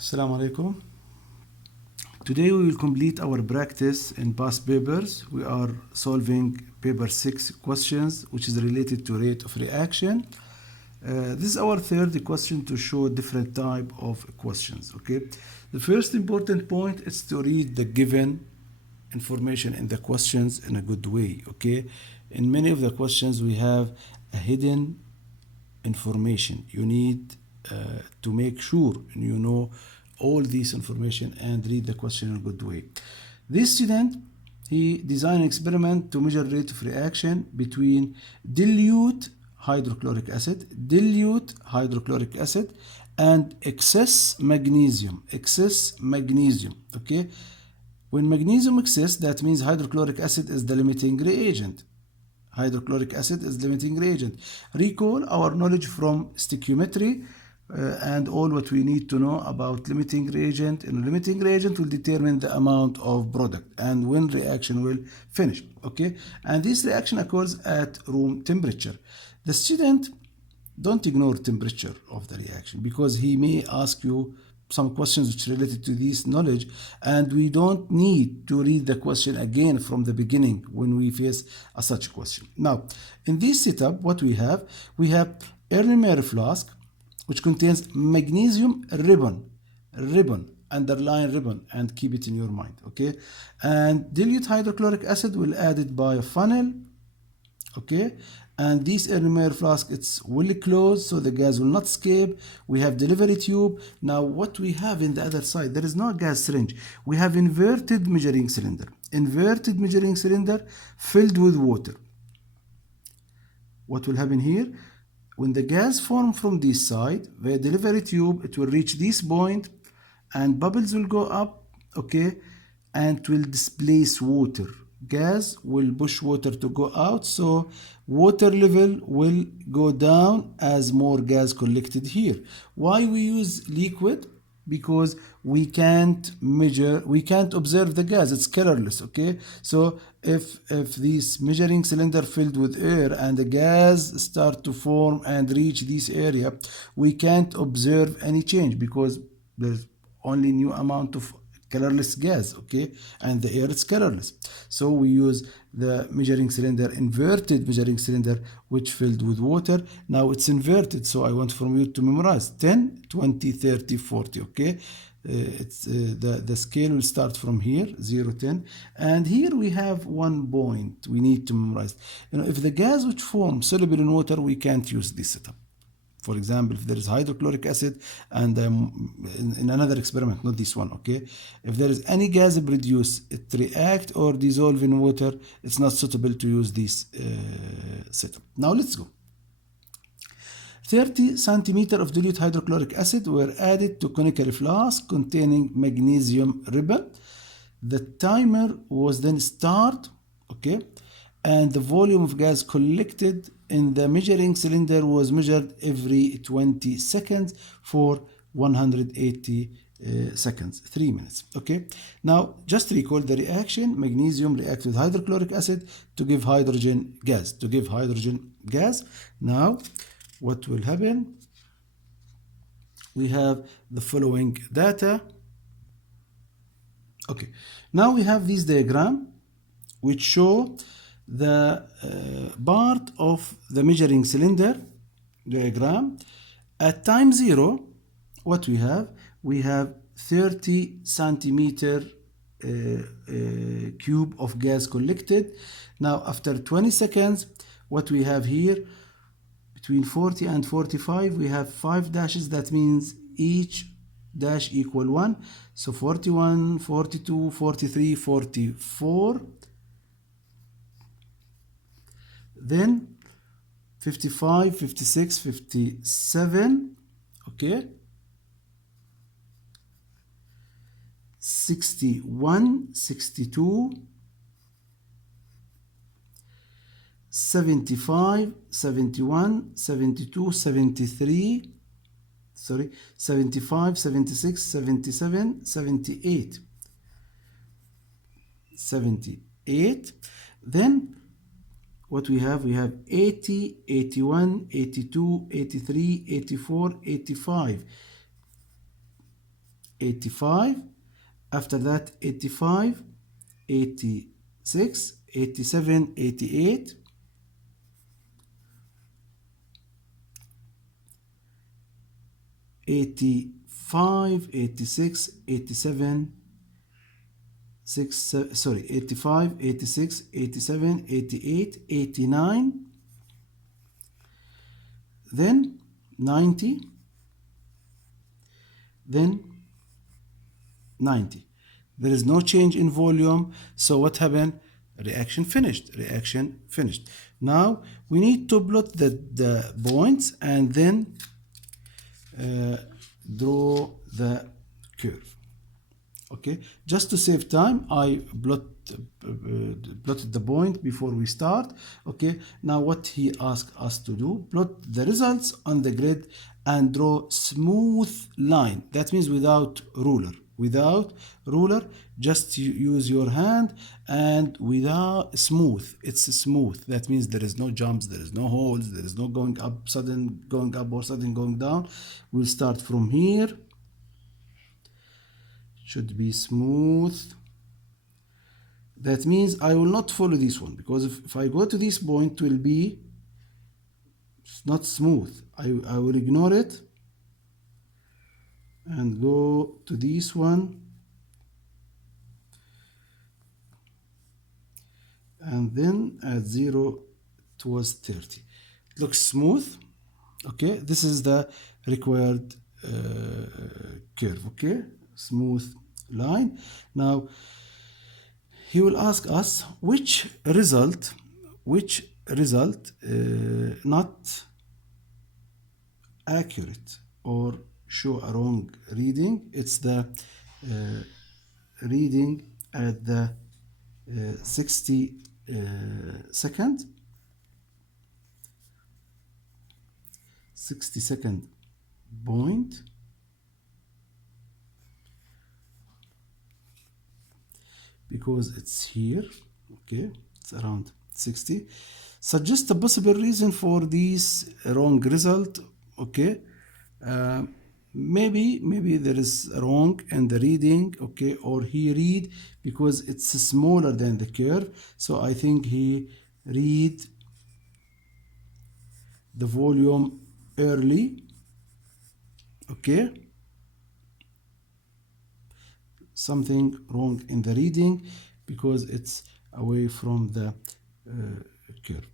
Assalamu alaikum. Today we will complete our practice in past papers. We are solving paper 6 questions which is related to rate of reaction. This is our third question to show different type of questions. Okay, the first important point is to read the given information in the questions in a good way. Okay, in many of the questions we have a hidden information. You need to make sure you know all this information and read the question in a good way. This student, he designed an experiment to measure rate of reaction between dilute hydrochloric acid, and excess magnesium. Okay, when magnesium excess, that means hydrochloric acid is the limiting reagent. Recall our knowledge from stoichiometry and all what we need to know about limiting reagent. And limiting reagent will determine the amount of product and when reaction will finish. Okay, and this reaction occurs at room temperature. The student, don't ignore temperature of the reaction because he may ask you some questions which are related to this knowledge, and we don't need to read the question again from the beginning when we face such a question. Now, in this setup, what we have Erlenmeyer flask, which contains magnesium ribbon, underline ribbon, and keep it in your mind, okay? And dilute hydrochloric acid will add it by a funnel, okay? And this Erlenmeyer flask, it's well closed so the gas will not escape. We have delivery tube. Now what we have in the other side, there is no gas syringe. We have inverted measuring cylinder filled with water. What will happen here? When the gas form from this side, the delivery tube, it will reach this point and bubbles will go up, okay, and it will displace water. Gas will push water to go out, so water level will go down as more gas collected here. Why we use liquid? Because we can't observe the gas, it's colorless, okay? So if this measuring cylinder filled with air and the gas start to form and reach this area, we can't observe any change because there's only new amount of colorless gas, okay, and the air is colorless. So we use the inverted measuring cylinder, which filled with water. Now it's inverted, so I want from you to memorize 10, 20, 30, 40, okay? The scale will start from here, 0, 10, and here we have 1 point we need to memorize. If the gas which forms soluble in water, we can't use this setup. For example, if there is hydrochloric acid and in another experiment, not this one, okay? If there is any gas produced, it react or dissolve in water, it's not suitable to use this setup. Now let's go. 30 centimeter of dilute hydrochloric acid were added to conical flask containing magnesium ribbon. The timer was then start, okay? And the volume of gas collected in the measuring cylinder was measured every 20 seconds for 180 seconds, 3 minutes, okay? Now, just recall the reaction. Magnesium reacts with hydrochloric acid to give hydrogen gas, Now, what will happen? We have the following data. Okay, now we have this diagram which show the part of the measuring cylinder diagram. At time 0, what we have 30 centimeter cube of gas collected. Now after 20 seconds, what we have here, between 40 and 45, we have 5 dashes. That means each dash equal 1. So 41, 42, 43, 44. Then 55, 56, 57, okay, 61, 62, 75, 71, 72, 73, 75, 76, 77, 78, 78. Then what we have 80, 81, 82, 83, 84, 85. 85, after that 85, 86, 87, 88, 85, 86, 87, 85, 86, 87, 88, 89, then 90, then 90. There is no change in volume. So what happened? Reaction finished. Reaction finished. Now we need to plot the points and then draw the curve. Okay, just to save time, I plotted the point before we start. Okay, now what he asked us to do, plot the results on the grid and draw smooth line. That means without ruler. Without ruler, just use your hand, and without smooth, it's smooth. That means there is no jumps, there is no holes, there is no going up, sudden going up or sudden going down. We'll start from here. Should be smooth. That means I will not follow this one, because if I go to this point, it will be not smooth. I will ignore it and go to this one, and then at 0 it was 30. It looks smooth. Okay, this is the required curve. Okay, smooth line. Now he will ask us which result not accurate or show a wrong reading. It's the reading at the 60 second 60-second point, because it's here. Okay, it's around 60. Suggest a possible reason for this wrong result. Okay, maybe there is wrong in the reading. Okay, or he read because it's smaller than the curve, so I think he read the volume early. Okay, something wrong in the reading because it's away from the curve.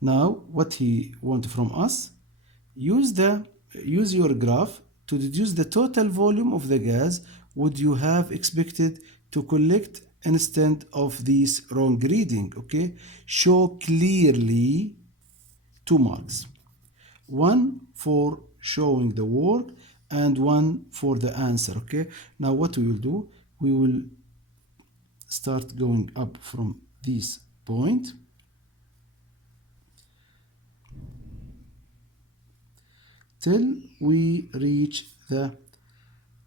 Now what he wants from us, use your graph to deduce the total volume of the gas would you have expected to collect instead of this wrong reading. Okay, show clearly 2 marks, 1 for showing the work and 1 for the answer. Okay, now what we will do, we will start going up from this point till we reach the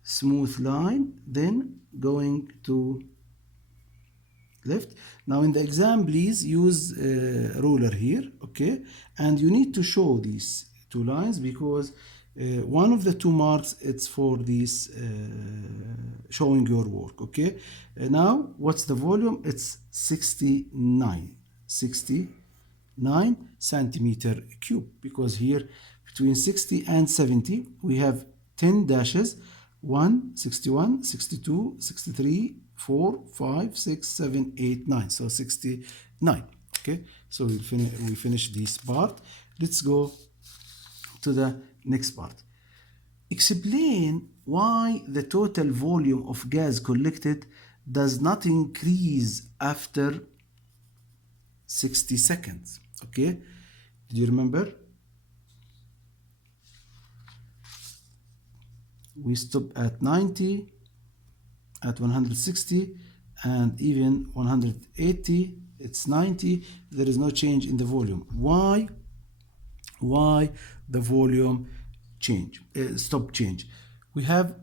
smooth line, then going to left. Now in the exam, please use a ruler here. Okay, and you need to show these 2 lines, because one of the 2 marks, it's for this showing your work. Okay, now what's the volume? It's 69 centimeter cube, because here between 60 and 70 we have 10 dashes, 1, 61, 62, 63, 4, 5, 6, 7, 8, 9. So 69. Okay, so we finish this part. Let's go to the next part. Explain why the total volume of gas collected does not increase after 60 seconds. Okay, did you remember? We stop at 90, at 160, and even 180. It's 90. There is no change in the volume. Why the volume stop change? We have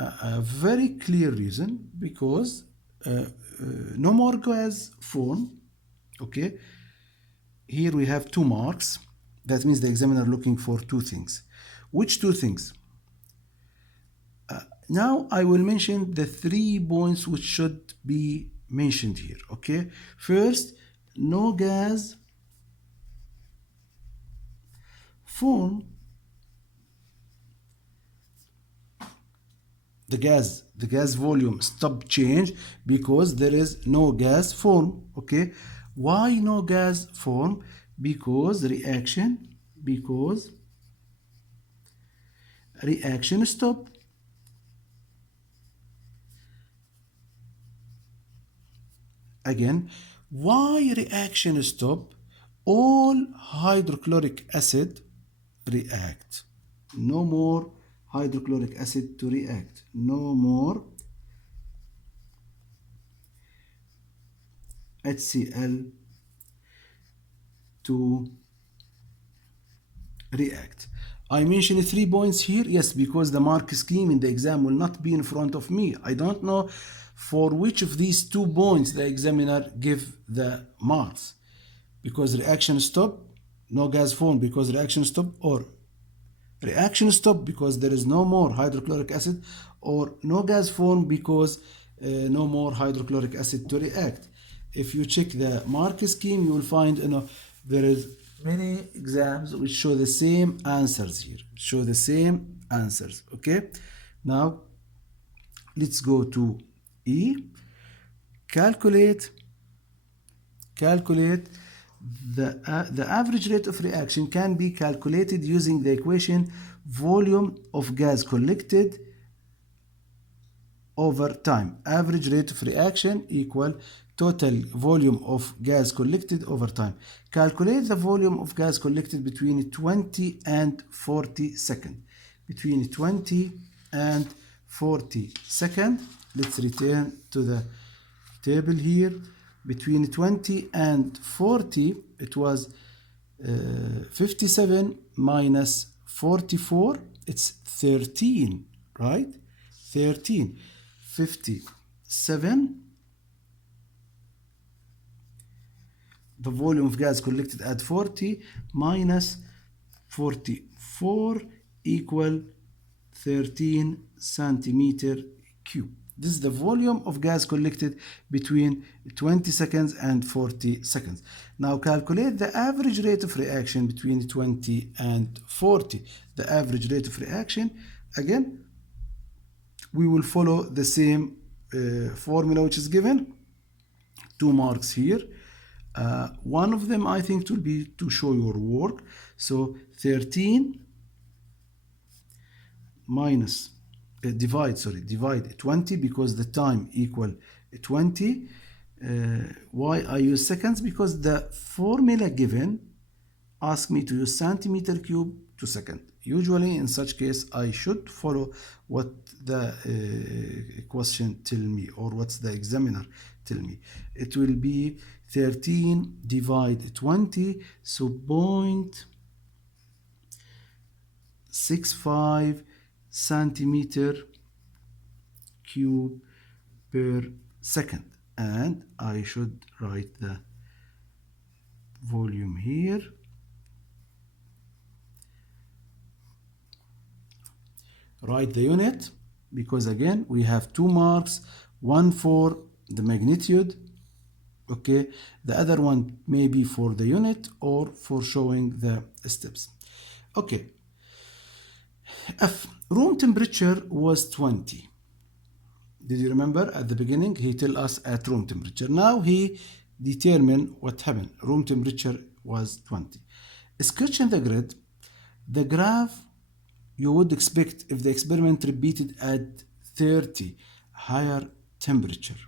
a very clear reason, because no more gas form. Okay, here we have 2 marks. That means the examiner looking for 2 things. Which 2 things? Now I will mention the 3 points which should be mentioned here. Okay, first, no gas form. The gas volume stop change because there is no gas form. Okay, why no gas form? Because reaction stop. Again, why reaction stop? All hydrochloric acid react. No more hydrochloric acid to react. No more HCl to react. I mentioned 3 points here, yes, because the mark scheme in the exam will not be in front of me. I don't know for which of these 2 points the examiner give the marks. Because reaction stop, no gas form because reaction stop, or reaction stop because there is no more hydrochloric acid, or no gas form because no more hydrochloric acid to react. If you check the mark scheme, you will find there is many exams which show the same answers here, okay. Now let's go to E. Calculate the average rate of reaction can be calculated using the equation volume of gas collected over time. Average rate of reaction equal total volume of gas collected over time. Calculate the volume of gas collected between 20 and 40 seconds. Between 20 and 40 seconds. Let's return to the table here. Between 20 and 40, it was 57 minus 44, it's 13, right? 13. 57, the volume of gas collected at 40 minus 44 equal 13 centimeter cube. This is the volume of gas collected between 20 seconds and 40 seconds. Now calculate the average rate of reaction between 20 and 40. The average rate of reaction, again, we will follow the same formula which is given. 2 marks here. One of them I think will be to show your work. So 13 minus divide 20 because the time equal 20. Why I use seconds? Because the formula given asked me to use centimeter cube to second. Usually in such case I should follow what the question tell me, or what's the examiner tell me. It will be 13 divide 20, so 0.65 centimeter cube per second, and I should write the volume here. Write the unit, because again we have 2 marks, one for the magnitude, okay, the other one may be for the unit or for showing the steps. Okay, F, room temperature was 20. Did you remember at the beginning he tell us at room temperature? Now he determine what happened. Room temperature was 20. Sketching the grid, the graph you would expect if the experiment repeated at 30, higher temperature.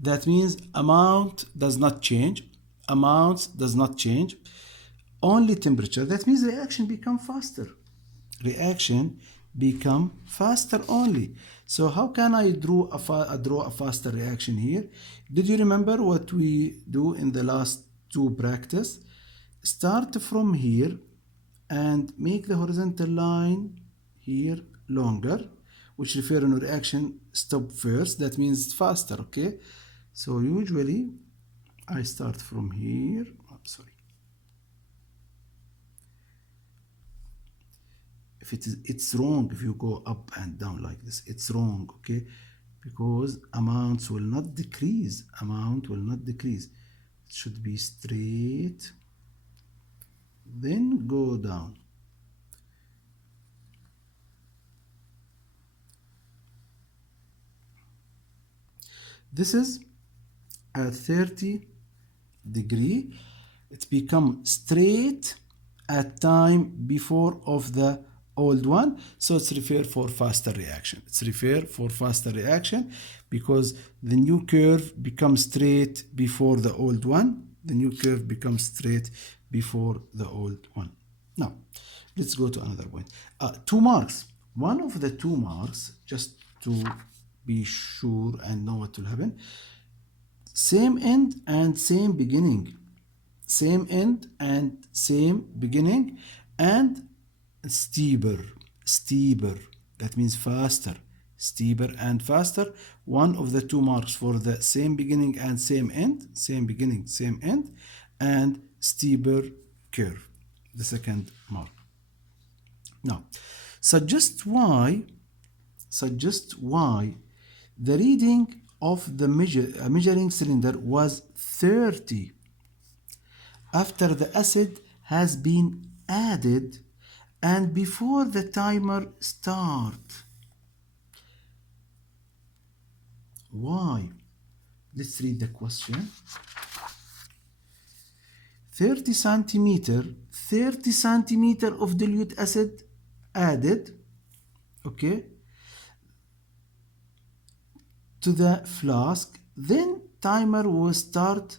That means amount does not change. Amounts does not change. Only temperature. That means reaction become faster. Only. So how can I draw a faster reaction here? Did you remember what we do in the last 2 practice? Start from here and make the horizontal line here longer, which refer to reaction stop first. That means it's faster, okay? So usually I start from here. if it's wrong if you go up and down like this. It's wrong, okay? Because amounts will not decrease. Amount will not decrease. It should be straight, then go down. This is at 30 degree. It become straight at time before of the old one, so it's referred for faster reaction. It's referred for faster reaction because the new curve becomes straight before the old one. The new curve becomes straight before the old one. Now let's go to another point. 2 marks. One of the 2 marks, just to be sure and know what will happen. Same end and same beginning. Same end and same beginning, and steeper. That means faster. Steeper and faster. One of the 2 marks for the same beginning and same end. Same beginning, same end, and steeper curve. The second mark. Now, suggest why the reading of the measuring cylinder was 30 after the acid has been added and before the timer start. Why? Let's read the question. 30 centimeter of dilute acid added, okay, to the flask, then timer will start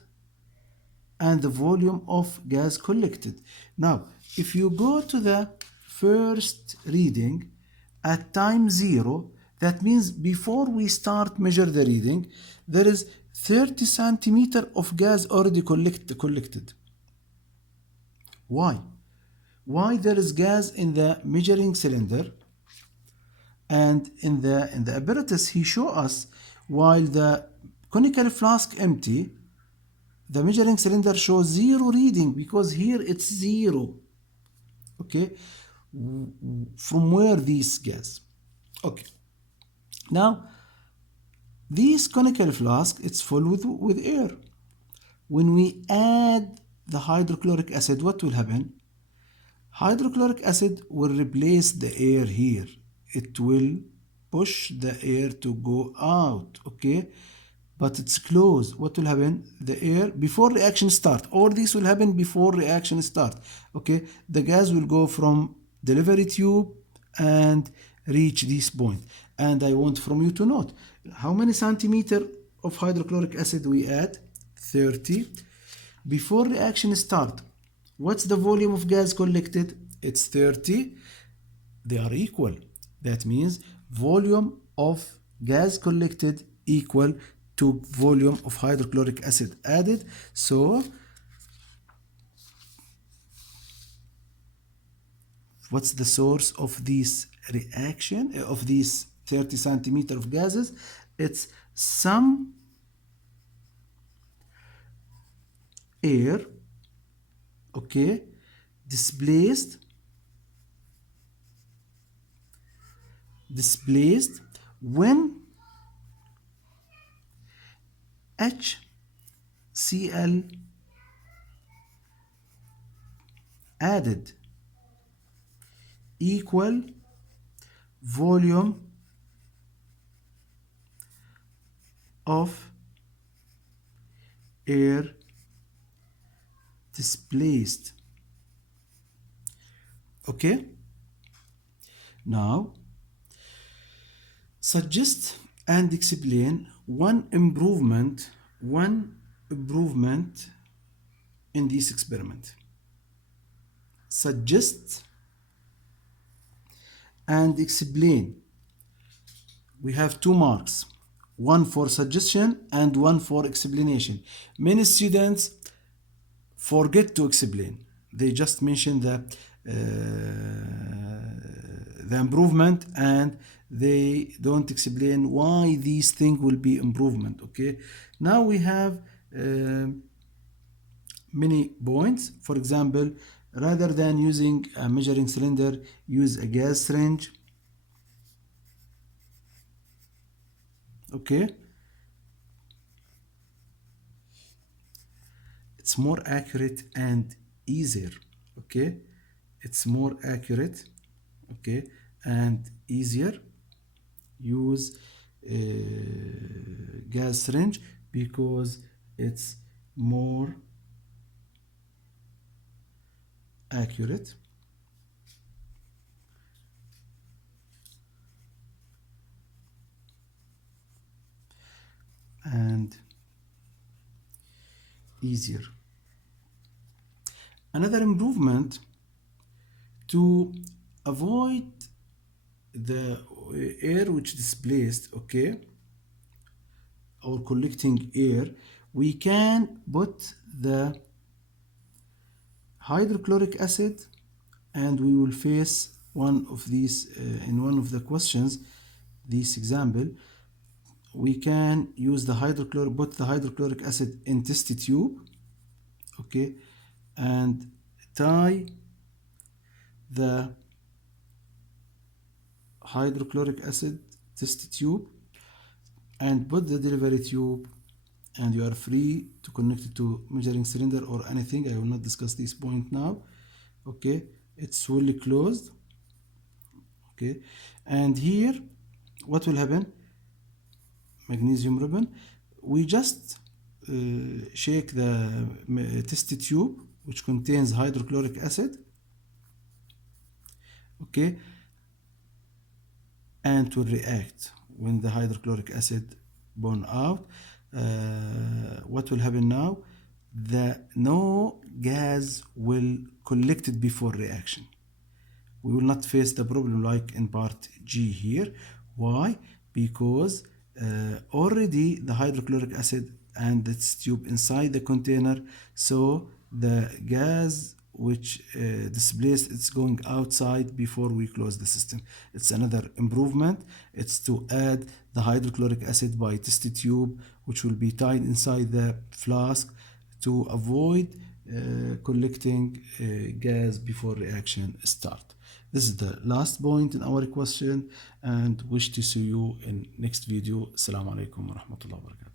and the volume of gas collected. Now, if you go to the first reading at time 0, that means before we start measure the reading, there is 30 centimeter of gas already collected. Why? Why there is gas in the measuring cylinder, and in the apparatus he show us while the conical flask empty, the measuring cylinder shows 0 reading because here it's 0. Okay, from where this gas? Okay, now this conical flask, it's full with air. When we add the hydrochloric acid, what will happen? Hydrochloric acid will replace the air here. It will push the air to go out, okay? But it's closed. What will happen? The air, before reaction start, all this will happen before reaction start, okay? The gas will go from delivery tube and reach this point. And I want from you to note, how many centimeter of hydrochloric acid we add? 30. Before reaction start, what's the volume of gas collected? It's 30. They are equal. That means volume of gas collected equal to volume of hydrochloric acid added. So what's the source of this reaction, of these 30 centimeter of gases? It's some air, okay, displaced when HCl added equal volume of air displaced. Okay, now suggest and explain one improvement in this experiment. Suggest and explain. We have 2 marks, one for suggestion and one for explanation. Many students forget to explain. They just mention the improvement and they don't explain why these things will be improvement. Okay, now we have many points. For example, Rather than using a measuring cylinder, use a gas syringe. Okay, it's more accurate and easier. Okay, it's more accurate, okay, and easier. Use gas syringe because it's more accurate and easier. Another improvement to avoid the air which displaced, okay, or collecting air, we can put the hydrochloric acid, and we will face one of these in one of the questions, this example. We can use the put the hydrochloric acid in test tube, okay, and tie the hydrochloric acid test tube and put the delivery tube, and you are free to connect it to measuring cylinder or anything. I will not discuss this point now. Okay, it's fully closed. Okay, and here what will happen? Magnesium ribbon, we just shake the test tube which contains hydrochloric acid, okay, and will react when the hydrochloric acid burn out. What will happen now? No gas will collect it before reaction. We will not face the problem like in part G here. Why? Because already the hydrochloric acid and its tube inside the container, so the gas which displaced, it's going outside before we close the system. It's another improvement. It's to add the hydrochloric acid by test tube, which will be tied inside the flask to avoid collecting gas before reaction start. This is the last point in our question, and wish to see you in next video. Assalamu alaikum wa rahmatullahi wa barakatuh.